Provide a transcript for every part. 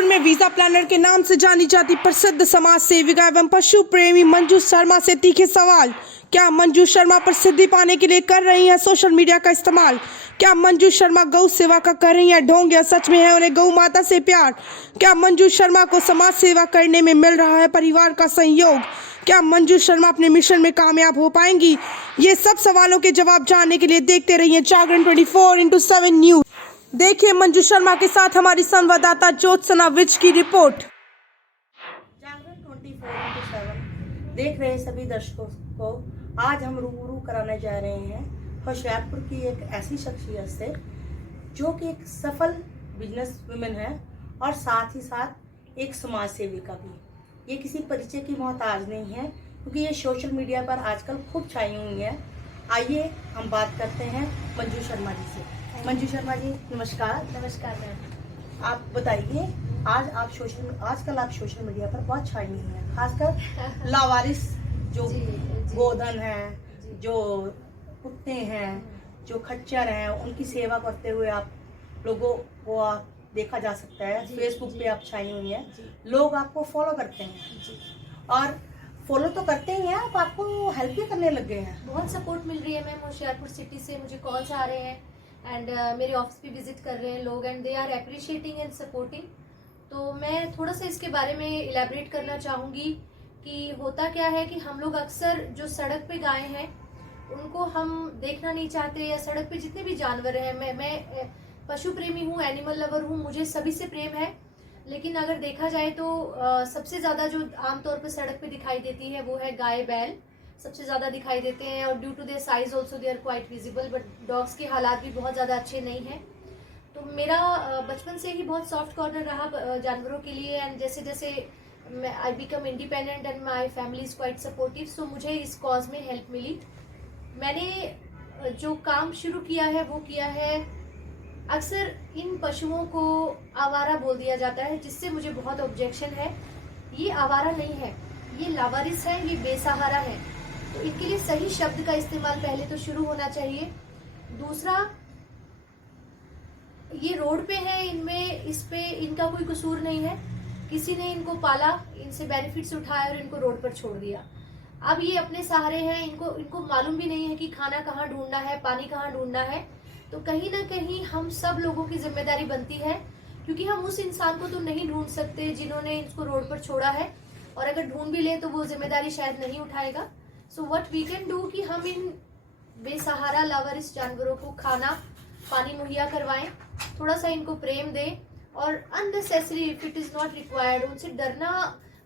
जयपुर में visa planner के नाम से जानी जाती प्रसिद्ध समाज सेविका एवं पशु प्रेमी मंजू शर्मा से तीखे सवाल। क्या मंजू शर्मा प्रसिद्धि पाने के लिए कर रही हैं सोशल मीडिया का इस्तेमाल? क्या मंजू शर्मा गौ सेवा का कर रही हैं ढोंग या सच में है उन्हें गौ माता से प्यार? क्या मंजू शर्मा को समाज सेवा करने में मिल रहा है परिवार का सहयोग? क्या मंजू शर्मा अपने मिशन में कामयाब हो पाएंगी? ये सब सवालों के जवाब जानने के लिए देखते रहिए जागरण 24x7 न्यूज। देखिए मंजू शर्मा के साथ हमारी संवाददाता ज्योत्सना विज की रिपोर्ट। जागरण 24x7 देख रहे सभी दर्शकों को आज हम रूबरू कराने जा रहे हैं होशियारपुर की एक ऐसी शख्सियत से जो कि एक सफल बिजनेस वुमेन है और साथ ही साथ एक समाज सेविका भी। ये किसी परिचय की मोहताज नहीं है क्योंकि ये सोशल मीडिया पर आजकल खूब छाई हुई है। आइए हम बात करते हैं मंजू शर्मा जी से। मंजू शर्मा जी नमस्कार। नमस्कार मैम। आप बताइए, आजकल आप सोशल मीडिया पर बहुत छाई हुई हैं, खासकर लावारिस जो गोधन हैं, जो कुत्ते हैं, जो खच्चर हैं, उनकी सेवा करते हुए आप लोगों को आप देखा जा सकता है। फेसबुक पे आप छाई हुई हैं, लोग आपको फॉलो करते हैं और फॉलो तो करते ही हैं, आप आपको हेल्प भी करने लग गए हैं। बहुत सपोर्ट मिल रही है मैम। होशियारपुर सिटी से मुझे कॉल्स आ रहे हैं एंड मेरे ऑफिस भी विजिट कर रहे हैं लोग and they are appreciating and supporting. तो मैं थोड़ा सा इसके बारे में इलेबरेट करना चाहूँगी कि होता क्या है कि हम लोग अक्सर जो सड़क पे गाय हैं उनको हम देखना नहीं चाहते, या सड़क पे जितने भी जानवर हैं, मैं पशु प्रेमी हूँ, एनिमल लवर हूँ, मुझे सभी से प्रेम है। लेकिन अगर देखा जाए तो सबसे ज़्यादा जो आमतौर पे सड़क पे दिखाई देती है वो है गाय बैल, सबसे ज़्यादा दिखाई देते हैं और due to their size also they are quite visible. But dogs के हालात भी बहुत ज़्यादा अच्छे नहीं हैं। तो मेरा बचपन से ही बहुत सॉफ्ट कॉर्नर रहा जानवरों के लिए एंड जैसे जैसे I become independent and my family is quite supportive, so मुझे इस कॉज में हेल्प मिली। मैंने जो काम शुरू किया है वो किया है, अक्सर इन पशुओं को आवारा बोल दिया जाता है जिससे मुझे बहुत ऑब्जेक्शन है। ये आवारा नहीं है, ये लावारिस है, ये बेसहारा है। तो इनके लिए सही शब्द का इस्तेमाल पहले तो शुरू होना चाहिए। दूसरा, ये रोड पे है, इनमें इस पे इनका कोई कसूर नहीं है, किसी ने इनको पाला, इनसे बेनिफिट्स उठाए और इनको रोड पर छोड़ दिया। अब ये अपने सहारे हैं, इनको मालूम भी नहीं है कि खाना कहाँ ढूंढना है, पानी कहाँ ढूंढना है। तो कहीं ना कहीं हम सब लोगों की जिम्मेदारी बनती है, क्योंकि हम उस इंसान को तो नहीं ढूंढ सकते जिन्होंने इसको रोड पर छोड़ा है, और अगर ढूंढ भी ले तो वो जिम्मेदारी शायद नहीं उठाएगा। So what we can do कि हम इन बेसहारा लावारिस जानवरों को खाना पानी मुहैया करवाएं, थोड़ा सा इनको प्रेम दें और unnecessary if it is not required उनसे डरना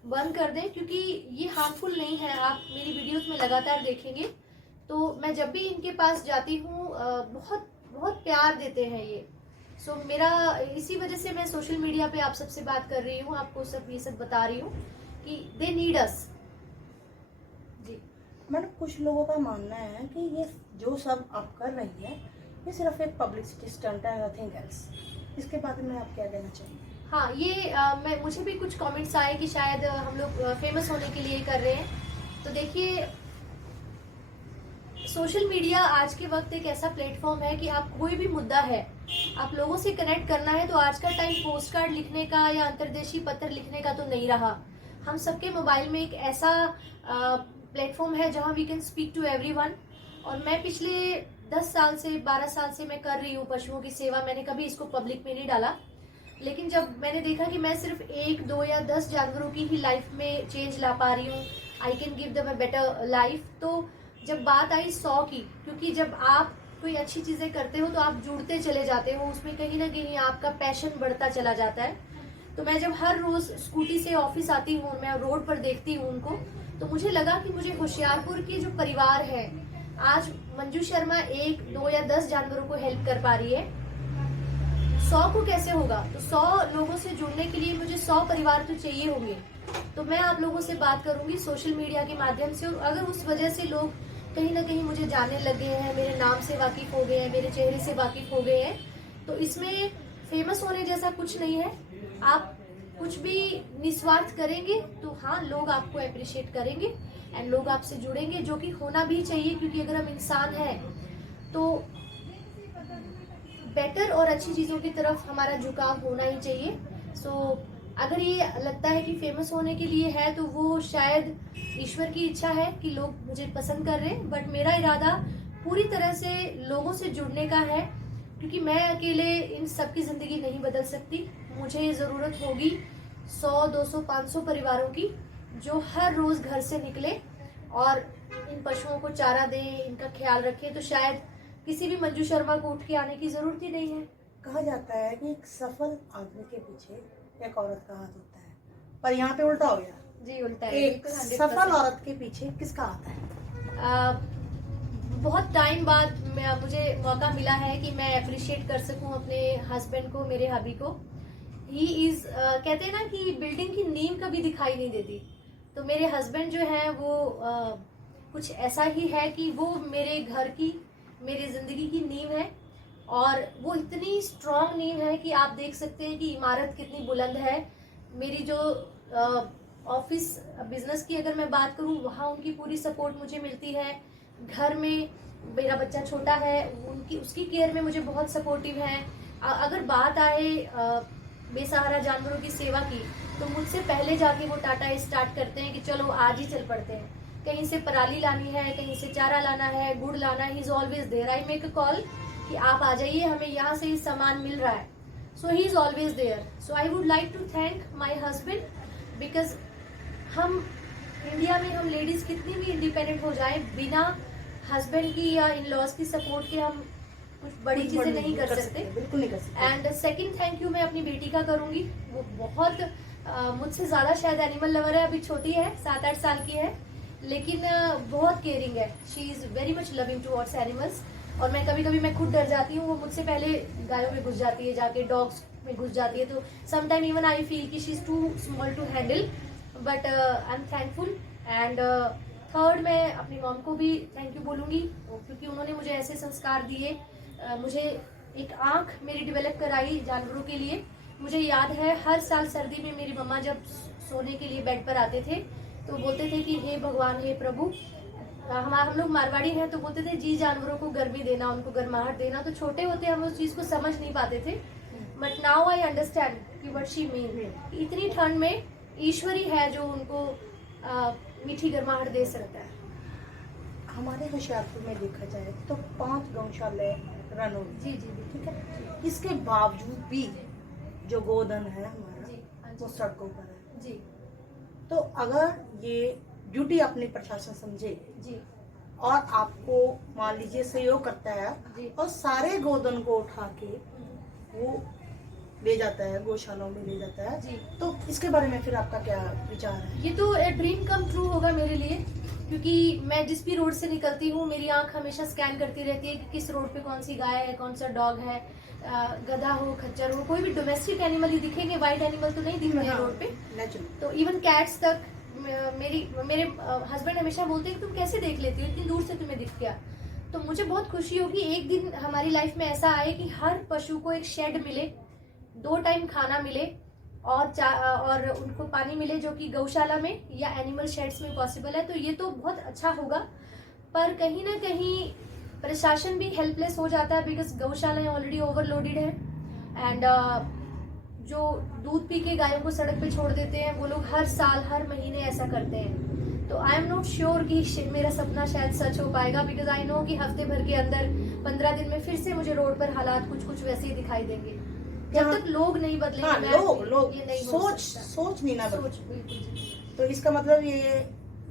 बंद कर दें, क्योंकि ये हार्मफुल नहीं है। आप मेरी वीडियोस में लगातार देखेंगे तो मैं जब भी इनके पास जाती हूँ बहुत बहुत प्यार देते हैं ये। सो मेरा इसी वजह से मैं सोशल मीडिया पे आप सबसे बात कर रही हूँ, आपको सब ये सब बता रही हूँ कि they need us. Ji madam, कुछ लोगों का मानना है कि ये जो सब आप कर रही है ये सिर्फ एक पब्लिसिटी स्टंट है, नथिंग एल्स। इसके बारे में आप क्या कहना चाहिए? हाँ, ये मुझे भी कुछ कमेंट्स आए कि शायद हम लोग फेमस होने के लिए कर रहे हैं। तो देखिए, सोशल मीडिया आज के वक्त एक ऐसा प्लेटफॉर्म है कि आप कोई भी मुद्दा है, आप लोगों से कनेक्ट करना है तो आज का टाइम पोस्ट कार्ड लिखने का या अंतर्देशीय पत्र लिखने का तो नहीं रहा। हम सबके मोबाइल में एक ऐसा प्लेटफॉर्म है जहां we can speak to everyone. और मैं पिछले 10 साल से 12 साल से मैं कर रही हूँ पशुओं की सेवा। मैंने कभी इसको पब्लिक में नहीं डाला, लेकिन जब मैंने देखा कि मैं सिर्फ 1, 2 या 10 जानवरों की ही लाइफ में चेंज ला पा रही हूँ, I can give them a better life. तो जब बात आई 100 की, क्योंकि जब आप कोई अच्छी चीजें करते हो तो आप जुड़ते चले जाते हो, उसमें कहीं ना कहीं आपका पैशन बढ़ता चला जाता है। तो मैं जब हर रोज स्कूटी से ऑफिस आती हूँ, मैं रोड पर देखती हूँ उनको, तो मुझे लगा कि मुझे होशियारपुर की जो परिवार है, आज मंजू शर्मा 1, 2 या 10 जानवरों को हेल्प कर पा रही है, 100 को कैसे होगा? तो 100 लोगों से जुड़ने के लिए मुझे 100 परिवार तो चाहिए होंगे। तो मैं आप लोगों से बात करूंगी सोशल मीडिया के माध्यम से, और अगर उस वजह से लोग कहीं ना कहीं मुझे जानने लगे हैं, मेरे नाम से वाकिफ हो गए हैं, मेरे चेहरे से वाकिफ हो गए हैं, तो इसमें फेमस होने जैसा कुछ नहीं है। आप कुछ भी निस्वार्थ करेंगे तो हाँ, लोग आपको अप्रिशिएट करेंगे एंड लोग आपसे जुड़ेंगे, जो कि होना भी चाहिए, क्योंकि अगर हम इंसान हैं तो बेटर और अच्छी चीज़ों की तरफ हमारा झुकाव होना ही चाहिए। सो अगर ये लगता है कि फेमस होने के लिए है तो वो शायद ईश्वर की इच्छा है कि लोग मुझे पसंद कर रहे हैं, बट मेरा इरादा पूरी तरह से लोगों से जुड़ने का है, क्योंकि मैं अकेले इन सबकी ज़िंदगी नहीं बदल सकती। मुझे ज़रूरत होगी 100, 200, 500 परिवारों की, जो हर रोज़ घर से निकले और इन पशुओं को चारा दें, इनका ख्याल रखें। तो शायद किसी भी मंजू शर्मा को उठ के आने की ज़रूरत ही नहीं है। कहा जाता है कि एक सफल आदमी के पीछे एक औरत का हाथ होता है, पर यहाँ पे उल्टा हो गया। जी उल्टा है। एक बिल्कुल 100%। सफल औरत के पीछे किसका हाथ है? बहुत टाइम बाद मुझे मौका मिला है कि मैं अप्रिशिएट कर सकूं अपने हस्बैंड को, मेरे हबी को। ही इज कहते हैं ना कि बिल्डिंग की नींव कभी दिखाई नहीं देती, तो मेरे हस्बैंड जो है वो कुछ ऐसा ही है कि वो मेरे घर की, मेरी जिंदगी की नींव है। और वो इतनी स्ट्रॉन्ग नींव है कि आप देख सकते हैं कि इमारत कितनी बुलंद है। मेरी जो ऑफिस बिजनेस की अगर मैं बात करूं, वहाँ उनकी पूरी सपोर्ट मुझे मिलती है। घर में मेरा बच्चा छोटा है, उनकी उसकी केयर में मुझे बहुत सपोर्टिव है। अगर बात आए बेसहारा जानवरों की सेवा की, तो मुझसे पहले जाके वो टाटा स्टार्ट करते हैं कि चलो आज ही चल पड़ते हैं। कहीं से पराली लानी है, कहीं से चारा लाना है, गुड़ लाना है, he is always there. I make a call कि आप आ जाइए, हमें यहाँ से सामान मिल रहा है। So he is always there. So I would like to thank my husband, because हम इंडिया में हम लेडीज कितनी भी इंडिपेंडेंट हो जाए, बिना हस्बैंड की या इन लॉज की सपोर्ट के हम कुछ बड़ी चीजें नहीं कर सकते। बिल्कुल नहीं कर सकते। एंड सेकंड थैंक यू मैं अपनी बेटी का करूंगी। वो बहुत मुझसे ज्यादा शायद एनिमल लवर है। अभी छोटी है, 7-8 साल की है, लेकिन बहुत केयरिंग है। She is very much loving towards animals. और मैं कभी कभी मैं खुद डर जाती हूँ, वो मुझसे पहले गायों में घुस जाती है, जाके डॉग्स में घुस जाती है। तो समटाइम इवन आई फील कि she is too small to handle, but I am thankful. And third, मैं अपनी मॉम को भी थैंक यू बोलूंगी, क्योंकि उन्होंने मुझे ऐसे संस्कार दिए। मुझे एक आंख मेरी डेवलप कराई जानवरों के लिए। मुझे याद है हर साल सर्दी में मेरी मम्मा जब सोने के लिए बेड पर आते थे तो बोलते थे कि हे भगवान, हे प्रभु। हम लोग मारवाड़ी हैं, तो बोलते थे जी जानवरों को गर्मी देना, उनको गर्माहट देना। तो छोटे होते हम उस चीज को समझ नहीं पाते थे, बट नाउ आई अंडरस्टैंड कि व्हाट शी मीन। इतनी ठंड में ईश्वरी है जो उनको मीठी गर्माहट दे सकता है। हमारे होशियारपुर में देखा जाए तो 5 गौशाले रन हो गई। जी जी जी, ठीक है। इसके बावजूद भी जो गोधन है हमारा, जी, हाँ जी। वो सड़कों पर है। जी तो अगर ये ड्यूटी अपनी प्रशासन समझे जी और आपको मान लीजिए सहयोग करता है जी। और सारे गोधन को उठा के वो ले जाता है, गौशालाओं में ले जाता है, जी। तो इसके बारे में फिर आपका क्या विचार है? ये तो ड्रीम कम ट्रू होगा मेरे लिए, क्योंकि मैं जिस भी रोड से निकलती हूँ मेरी आंख हमेशा स्कैन करती रहती है कि किस रोड पे कौन सी गाय है, कौन सा डॉग है, गधा हो, खच्चर हो, कोई भी डोमेस्टिक एनिमल ही दिखेंगे, वाइट एनिमल तो नहीं दिख रहे हैं रोड पे। नेचुरल। तो इवन कैट्स तक मेरे हस्बैंड हमेशा बोलते हैं कि तुम कैसे देख लेती हो, इतनी दूर से तुम्हें दिख गया। तो मुझे बहुत खुशी होगी एक दिन हमारी लाइफ में ऐसा आए कि हर पशु को एक शेड मिले, 2 टाइम खाना मिले और उनको पानी मिले, जो कि गौशाला में या एनिमल शेड्स में पॉसिबल है। तो ये तो बहुत अच्छा होगा, पर कहीं ना कहीं प्रशासन भी हेल्पलेस हो जाता है, बिकॉज गौशालाएं ऑलरेडी ओवरलोडेड है। एंड जो दूध पी के गायों को सड़क पे छोड़ देते हैं, वो लोग हर साल हर महीने ऐसा करते हैं। तो आई एम नॉट श्योर कि मेरा सपना शायद सच हो पाएगा, बिकॉज आई नो कि हफ्ते भर के अंदर 15 दिन में फिर से मुझे रोड पर हालात कुछ वैसे ही दिखाई देंगे। जब तक लोग नहीं बदलेंगे, हाँ, लोग ये नहीं हो सकता। सोच नहीं ना सोच बदले। बिल्कुल जी। तो इसका मतलब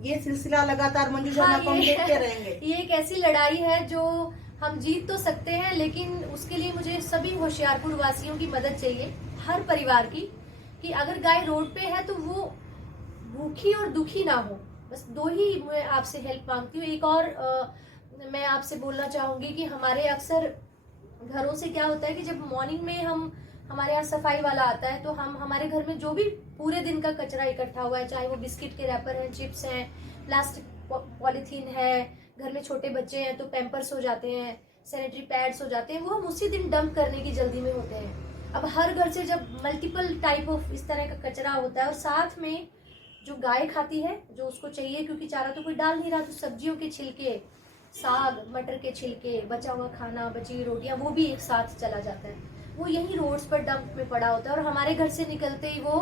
ये सिलसिला लगातार मंजू शर्मा को हम देखते रहेंगे। ये एक ऐसी लड़ाई है जो हम जीत तो सकते हैं, लेकिन उसके लिए मुझे सभी होशियारपुर वासियों की मदद चाहिए, हर परिवार की, कि अगर गाय रोड पे है तो वो भूखी और दुखी ना हो। बस 2 ही मैं आपसे हेल्प मांगती हूँ। एक और मैं आपसे बोलना चाहूंगी कि हमारे अक्सर घरों से क्या होता है कि जब मॉर्निंग में हमारे यहाँ सफाई वाला आता है, तो हम हमारे घर में जो भी पूरे दिन का कचरा इकट्ठा हुआ है, चाहे वो बिस्किट के रैपर हैं, चिप्स हैं, प्लास्टिक पॉलीथीन है, घर में छोटे बच्चे हैं तो पैम्पर्स हो जाते हैं, सैनिटरी पैड्स हो जाते हैं, वो हम उसी दिन डंप करने की जल्दी में होते हैं। अब हर घर से जब मल्टीपल टाइप ऑफ इस तरह का कचरा होता है, और साथ में जो गाय खाती है, जो उसको चाहिए, क्योंकि चारा तो कोई डाल नहीं रहा, तो सब्जियों के छिलके, साग, मटर के छिलके, बचा हुआ खाना, बची हुई रोटियां, वो भी एक साथ चला जाता है। वो यहीं रोड्स पर डंप में पड़ा होता है, और हमारे घर से निकलते ही वो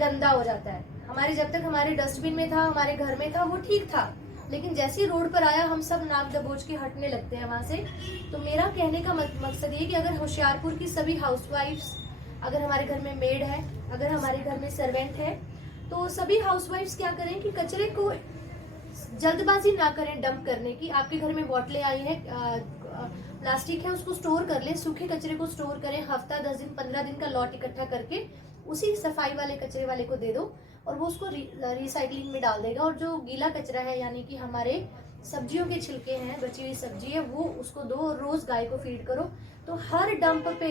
गंदा हो जाता है। हमारे जब तक हमारे डस्टबिन में था, हमारे घर में था, वो ठीक था, लेकिन जैसे ही रोड पर आया हम सब नाक दबोच के हटने लगते हैं वहां से। तो मेरा कहने का मकसद ये कि अगर होशियारपुर की सभी हाउसवाइफ्स, अगर हमारे घर में मेड है, अगर हमारे घर में सर्वेंट है, तो सभी हाउसवाइफ्स क्या करें कि कचरे को जल्दबाजी ना करें डंप करने की। आपके घर में बोतलें आई हैं, प्लास्टिक है, उसको स्टोर कर लें, सूखे कचरे को स्टोर करें, हफ्ता 10 दिन 15 दिन का लॉट इकट्ठा करके उसी सफाई वाले कचरे वाले को दे दो और वो उसको रिसाइकलिंग में डाल देगा। और जो गीला कचरा है, यानी कि हमारे सब्जियों के छिलके हैं, बची हुई सब्जी है, वो उसको दो और रोज गाय को फीड करो। तो हर डंप पे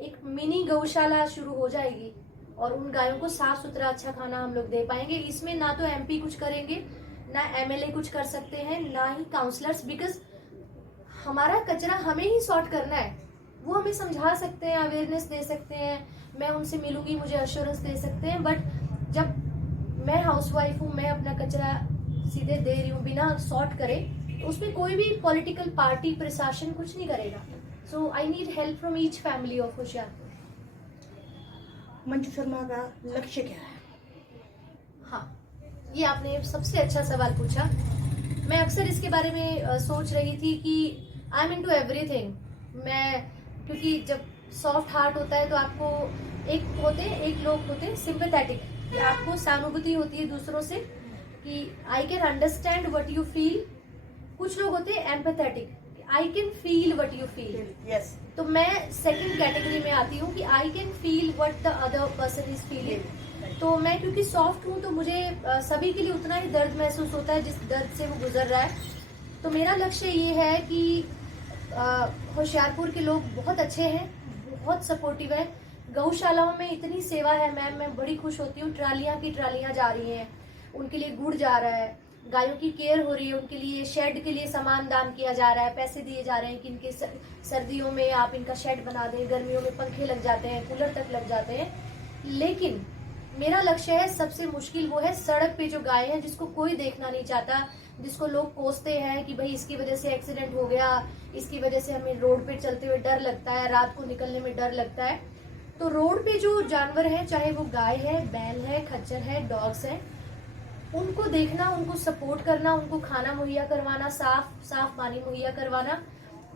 एक मिनी गौशाला शुरू हो जाएगी और उन गायों को साफ सुथरा अच्छा खाना हम लोग दे पाएंगे। इसमें ना तो एमपी कुछ करेंगे, ना एमएलए कुछ कर सकते हैं, ना ही काउंसलर्स, बिकॉज हमारा कचरा हमें ही सॉर्ट करना है। वो हमें समझा सकते हैं, अवेयरनेस दे सकते हैं, मैं उनसे मिलूंगी, मुझे अश्योरेंस दे सकते हैं, बट जब मैं हाउसवाइफ हूँ, मैं अपना कचरा सीधे दे रही हूँ बिना सॉर्ट करे, तो उसमें कोई भी पॉलिटिकल पार्टी, प्रशासन कुछ नहीं करेगा। So I need help from each family of Hoshiarpur. Manju Sharma का लक्ष्य क्या है? हाँ, ये आपने सबसे अच्छा सवाल पूछा। मैं अक्सर इसके बारे में सोच रही थी कि आई एम इनटू एवरीथिंग। मैं, क्योंकि जब सॉफ्ट हार्ट होता है तो आपको एक लोग होते हैं सिंपैथेटिक, कि आपको सहानुभूति होती है दूसरों से, कि I can understand what you feel. कुछ लोग होते हैं empathetic, I can feel what you feel. Yes. तो मैं सेकंड कैटेगरी में आती हूँ कि I can feel what the other person is feeling. तो मैं क्योंकि सॉफ्ट हूँ तो मुझे सभी के लिए उतना ही दर्द महसूस होता है जिस दर्द से वो गुजर रहा है। तो मेरा लक्ष्य ये है कि होशियारपुर के लोग बहुत अच्छे हैं, बहुत सपोर्टिव है। गौशालाओं में इतनी सेवा है मैम, मैं बड़ी खुश होती हूँ। ट्रालियां की ट्रालियां जा रही हैं, उनके लिए गुड़ जा रहा है, गायों की केयर हो रही है, उनके लिए शेड के लिए सामान दान किया जा रहा है, पैसे दिए जा रहे हैं कि इनके सर्दियों में आप इनका शेड बना दें, गर्मियों में पंखे लग जाते हैं, कूलर तक लग जाते हैं। लेकिन मेरा लक्ष्य है, सबसे मुश्किल वो है सड़क पे जो गाय है जिसको कोई देखना नहीं चाहता, जिसको लोग कोसते हैं कि भाई इसकी वजह से एक्सीडेंट हो गया, इसकी वजह से हमें रोड पे चलते हुए डर लगता है, रात को निकलने में डर लगता है। तो रोड पे जो जानवर है, चाहे वो गाय है, बैल है, खच्चर है, डॉग्स है, उनको देखना, उनको सपोर्ट करना, उनको खाना मुहैया करवाना, साफ पानी मुहैया करवाना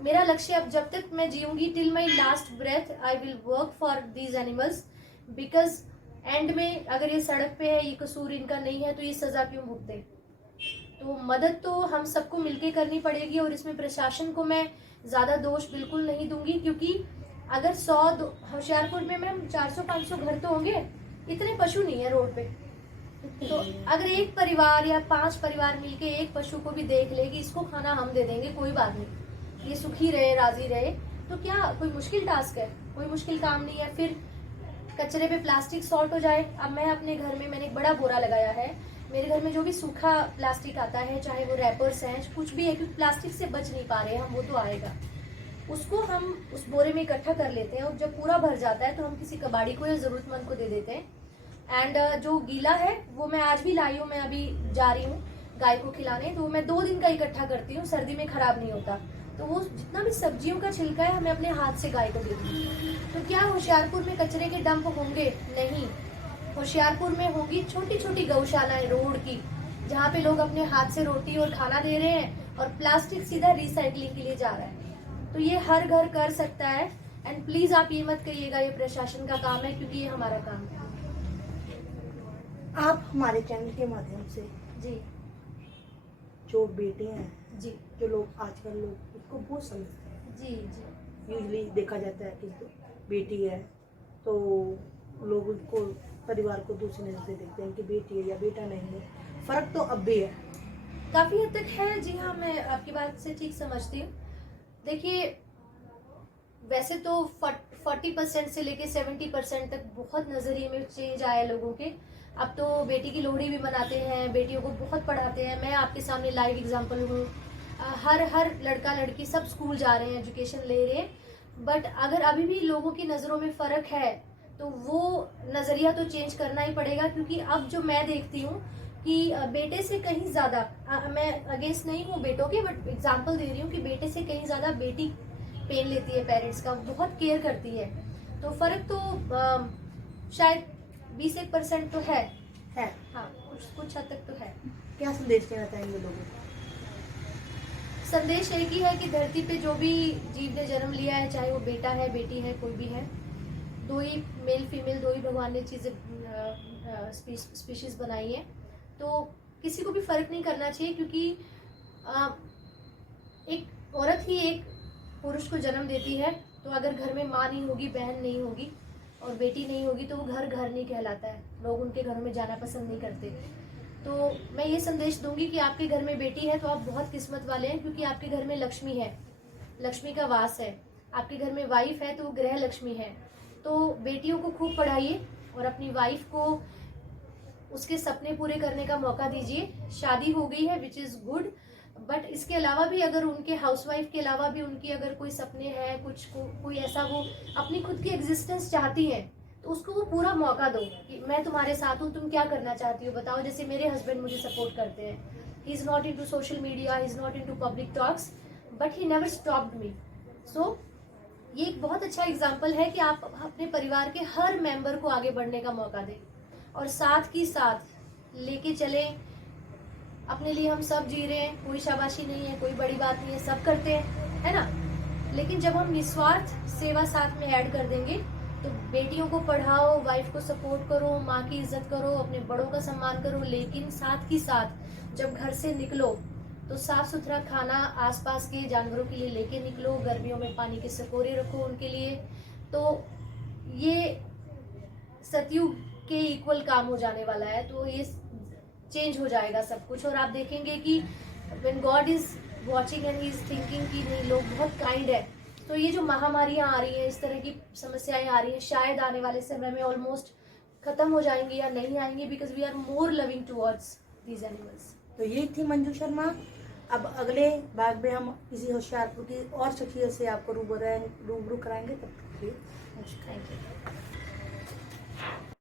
मेरा लक्ष्य। अब जब तक मैं जीऊंगी, till my last breath I will work for these animals, because end में अगर ये सड़क पे है, ये कसूर इनका नहीं है, तो ये सजा क्यों भुगते। तो मदद तो हम सबको मिलके करनी पड़ेगी और इसमें प्रशासन को मैं ज्यादा दोष बिल्कुल नहीं दूंगी, क्योंकि अगर 100 होशियारपुर में मैम 400-500 घर तो होंगे, इतने पशु नहीं है रोड पे। तो अगर एक परिवार या 5 परिवार मिलके एक पशु को भी देख ले कि इसको खाना हम दे देंगे, कोई बात नहीं, ये सुखी रहे, राजी रहे, तो क्या कोई मुश्किल टास्क है? कोई मुश्किल काम नहीं है। फिर कचरे पे प्लास्टिक सॉर्ट हो जाए। अब मैं अपने घर में, मैंने एक बड़ा बोरा लगाया है, मेरे घर में जो भी सूखा प्लास्टिक आता है, चाहे वो रैपर्स हैं, कुछ भी है, क्योंकि प्लास्टिक से बच नहीं पा रहे हैं हम, वो तो आएगा, उसको हम उस बोरे में इकट्ठा कर लेते हैं और जब पूरा भर जाता है तो हम किसी कबाड़ी को या जरूरतमंद को दे देते हैं। एंड जो गीला है वो मैं आज भी लाई हूँ, मैं अभी जा रही हूँ गाय को खिलाने, तो मैं 2 दिन का इकट्ठा करती हूँ, सर्दी में खराब नहीं होता। तो वो जितना भी सब्जियों का छिलका है मैं अपने हाथ से गाय को देती हूँ। तो क्या होशियारपुर में कचरे के डंप होंगे? नहीं, होशियारपुर में होंगी छोटी छोटी गौशालाएं रोड की, जहाँ पे लोग अपने हाथ से रोटी और खाना दे रहे हैं और प्लास्टिक सीधा रिसाइकलिंग के लिए जा रहा है। तो ये हर घर कर सकता है। एंड प्लीज आप ये मत कहिएगा ये प्रशासन का काम है, क्योंकि ये हमारा काम है। आप हमारे चैनल के माध्यम से जी जो बेटियां हैं, जी जो लोग आजकल लोग उसको बहुत समझते हैं, जी जी यूजली देखा जाता है कि बेटी है तो लोग उसको, परिवार को दूसरी नजर से देखते हैं कि बेटी है या बेटा नहीं है। फर्क तो अब भी है, काफी हद तक है। जी हाँ, मैं आपकी बात से ठीक समझती हूँ। देखिए, वैसे तो 40% से लेके 70% तक बहुत नजरिए में चेंज आया लोगों के। अब तो बेटी की लोहड़ी भी मनाते हैं, बेटियों को बहुत पढ़ाते हैं। मैं आपके सामने लाइव एग्जांपल हूँ। हर लड़का लड़की सब स्कूल जा रहे हैं, एजुकेशन ले रहे हैं। बट अगर अभी भी लोगों की नज़रों में फ़र्क है तो वो नज़रिया तो चेंज करना ही पड़ेगा, क्योंकि अब जो मैं देखती हूँ कि बेटे से कहीं ज़्यादा, मैं अगेंस्ट नहीं हूँ बेटों के, बट एग्जांपल दे रही हूँ कि बेटे से कहीं ज़्यादा बेटी पेन लेती है पेरेंट्स का, बहुत केयर करती है। तो फ़र्क तो शायद 20% तो है। है। हाँ, कुछ हद तक तो है। क्या संदेश देना चाहेंगे लोगों को? संदेश एक ही है कि धरती पे जो भी जीव ने जन्म लिया है, चाहे वो बेटा है, बेटी है, कोई भी है, दो ही मेल फीमेल, दो ही भगवान ने चीजें स्पीशीज बनाई है, तो किसी को भी फर्क नहीं करना चाहिए, क्योंकि एक औरत ही एक पुरुष को जन्म देती है, तो अगर घर में माँ नहीं होगी, बहन नहीं होगी और बेटी नहीं होगी, तो वो घर घर नहीं कहलाता है, लोग उनके घरों में जाना पसंद नहीं करते। तो मैं ये संदेश दूंगी कि आपके घर में बेटी है तो आप बहुत किस्मत वाले हैं, क्योंकि आपके घर में लक्ष्मी है, लक्ष्मी का वास है। आपके घर में वाइफ है तो वो गृह लक्ष्मी है। तो बेटियों को खूब पढ़ाइए और अपनी वाइफ को उसके सपने पूरे करने का मौका दीजिए। शादी हो गई है, विच इज गुड, बट इसके अलावा भी अगर उनके हाउसवाइफ के अलावा भी उनकी अगर कोई सपने हैं, कोई ऐसा वो अपनी खुद की एग्जिस्टेंस चाहती है, तो उसको वो पूरा मौका दो कि मैं तुम्हारे साथ हूँ, तुम क्या करना चाहती हो बताओ। जैसे मेरे हस्बैंड मुझे सपोर्ट करते हैं, he is not into social media, he is not into public talks, but he never stopped me. सो ये एक बहुत अच्छा एग्जाम्पल है कि आप अपने परिवार के हर मेंबर को आगे बढ़ने का मौका दें और साथ की साथ लेके चले। अपने लिए हम सब जी रहे हैं, कोई शाबाशी नहीं है, कोई बड़ी बात नहीं है, सब करते हैं, है ना। लेकिन जब हम निस्वार्थ सेवा साथ में ऐड कर देंगे, तो बेटियों को पढ़ाओ, वाइफ को सपोर्ट करो, माँ की इज्जत करो, अपने बड़ों का सम्मान करो, लेकिन साथ ही साथ जब घर से निकलो तो साफ सुथरा खाना आसपास के जानवरों के लिए लेके निकलो, गर्मियों में पानी के सकोरे रखो उनके लिए। तो ये सतयुग के इक्वल काम हो जाने वाला है, तो ये चेंज हो जाएगा सब कुछ। और आप देखेंगे कि when God is watching and he is thinking कि नहीं, लोग बहुत काइंड है, तो ये जो महामारियां आ रही हैं, इस तरह की समस्याएं आ रही हैं, शायद आने वाले समय में ऑलमोस्ट खत्म हो जाएंगी या नहीं आएंगी, because we are more loving towards these animals. तो ये थी मंजू शर्मा। अब अगले भाग में हम किसी होशियारपुर की और शख्सियत से आपको रूबरू कराएंगे। तब तक के लिए नमस्कार। Thank you.